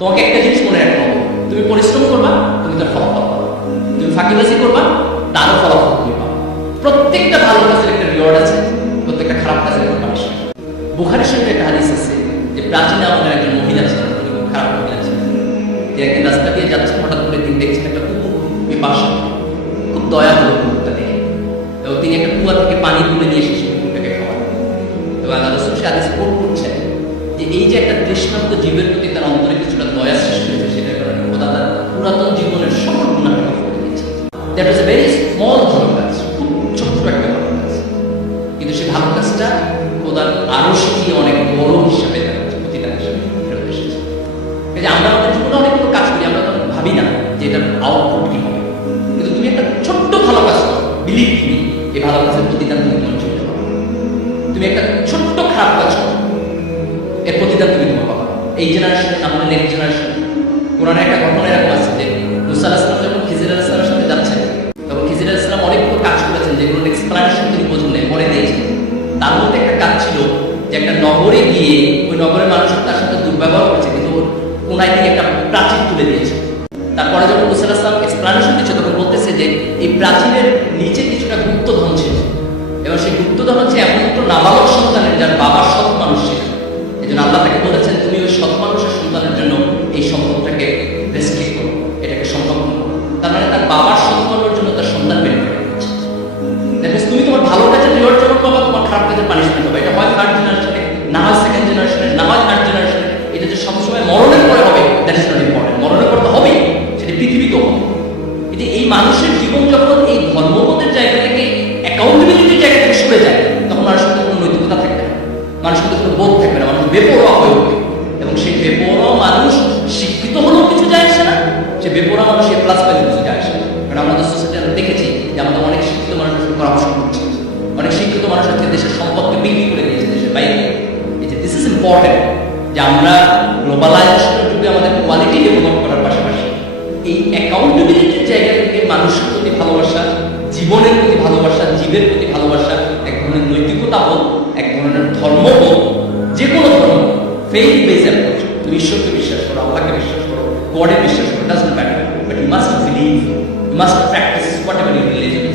তোমাকে একটা জিনিস মনে রাখতে হবে, তুমি পরিশ্রম করবা, তুমি তার ফলাফল পাবা। তুমি ফাঁকিবাজি করবা, তারও ফলাফল তুমি পাবা। প্রত্যেকটা ভালো কাজের একটা রিওয়ার্ড আছে, প্রত্যেকটা খারাপ কাজের একটা পানিশমেন্ট। বুখারী শরীফে একটা হাদিস আছে যে প্রাচীন আমলের একজন মহিলা ছিলেন, উনি খুব খারাপ মহিলা ছিলেন। যে একদিন রাস্তা দিয়ে যাচ্ছেন, হঠাৎ করে তিনি দেখছেন একটা কুকুর পিপাসা, খুব দয়া হলো কুকুরটা দেখে, এবং তিনি একটা কুয়া থেকে পানি তুলে নিয়ে এসে কুকুরটাকে খাওয়ান। এবং আল্লাহ রাসূল সে হাদিস কোট করছেন যে এই যে একটা তৃষ্ণার্ত জীবের প্রতি তার অন্তরে কিছুটা দয়া সৃষ্টি হয়েছে, সেটার কারণে খোদা তার পুরাতন জীবনের সকল গুনাহকে মাফ করে দিয়েছে। That was a very small ভালো কাজ, খুব ছোট্ট একটা ভালো কাজ, কিন্তু সেই ভালো কাজটা খোদার আরশে গিয়ে অনেক বড় হিসাবে প্রতিদান হিসাবে ফেরত এসেছে। এই যে আমরা আমাদের জীবনে অনেকগুলো কাজ করি, আমরা তখন ভাবি না যে এটার আউটপুট কি হবে, কিন্তু তুমি একটা ছোট্ট ভালো কাজ করো, বিলিভ মি, এই ভালো কাজের প্রতিদান তুমি তোমার জীবনে পাবে। তুমি একটা ছোট্ট খারাপ কাজ করো, এর প্রতিদান তুমি তোমার পাবা। এই জেনারেশনে না হলে নেক্সট জেনারেশন। কোরআনে একটা ঘটনা এরকম আছে যে মুসা আলাইহিস সালাম যখন খিজির আলাইহিস সালামের সাথে যাচ্ছেন, তখন খিজির আলাইহিস সালাম অনেকগুলো কাজ করেছেন যেগুলো এক্সপ্লেনেশন তিনি বোঝেন নাই, পরে দিয়েছেন। তার মধ্যে একটা কাজ ছিল যে একটা নগরে গিয়ে ওই নগরের মানুষ তার সাথে দুর্ব্যবহার করেছে, কিন্তু ওর কোনায় থেকে একটা প্রাচীর তুলে দিয়েছে। তারপরে যখন মুসা আলাইহিস সালাম এক্সপ্লেনেশন দিচ্ছে, তখন বলতেছে যে এই প্রাচীরের নিচে কিছুটা গুপ্তধন ছিল, এবং সেই গুপ্তধন হচ্ছে একমাত্র নাবালক সন্তানের, যার বাবা সৎ মানুষ ছিল। এই জন্য আল্লাহ তাকে বলেছেন তুমি ওই সৎ মানুষের সন্তানের জন্য এই সম্পদটাকে রেস্ট্রিক্ট করো, এটাকে সংরক্ষণ করো। তার মানে তার বাবার সৎকর্মের জন্য তার সন্তান বের করে দিচ্ছে। দেখো তুমি তোমার ভালো কাজের রিওয়ার্ড যখন পাবা, তোমার খারাপ কাজের পানিশমেন্ট হবে। এটা হয় থার্ড জেনারেশনে, না হয় সেকেন্ড জেনারেশনে, না হয় থার্ড জেনারেশনে। এটা যে সবসময় মরণের পরে হবে দ্যাট ইজ নট ইম্পর্টেন্ট। মরণের পর তো হবেই, সেটা পৃথিবীতেও হবে। কিন্তু এই মানুষের জীবন যখন এই ধর্মবোধের জায়গা থেকে অ্যাকাউন্টেবিলিটির জায়গা থেকে সরে যায়, তখন মানুষের মধ্যে কোনো নৈতিকতা থাকবে না, মানুষের মধ্যে কোনো বোধ থাকবে না, মানুষ বেপরোয়া হয়ে উঠবে। এবং সেই বেপরোয়া মানুষ শিক্ষিত হলেও কিছু যায় আসে না, সে বেপরোয়া মানুষ এ প্লাস পাইলে কিছু যায় আসে না। কারণ আমাদের সোসাইটি আমরা দেখেছি যে আমাদের অনেক শিক্ষিত মানুষের সাথে করাপশন করছে, অনেক শিক্ষিত মানুষ হচ্ছে দেশের সম্পদকে বিক্রি করে দিয়েছে দেশের বাইরে। এই যে দিস ইজ ইম্পর্টেন্ট যে আমরা গ্লোবালাইজেশনের যুগে আমাদের কোয়ালিটি ডেভেলপ করার পাশাপাশি এই অ্যাকাউন্টেবিলিটির জায়গা থেকে মানুষের প্রতি ভালোবাসা, জীবনের প্রতি ভালোবাসা, জীবের প্রতি ভালোবাসা, এক ধরনের নৈতিকতা বোধ, এক ধরনের ধর্মবোধ, যে কোনো ধর্ম, ফেইথ বেস অ্যাপ্রোচ। তুমি ঈশ্বরকে বিশ্বাস করো, আল্লাহকে বিশ্বাস করো, গডে বিশ্বাস করো, doesn't matter, but you must believe, you must practice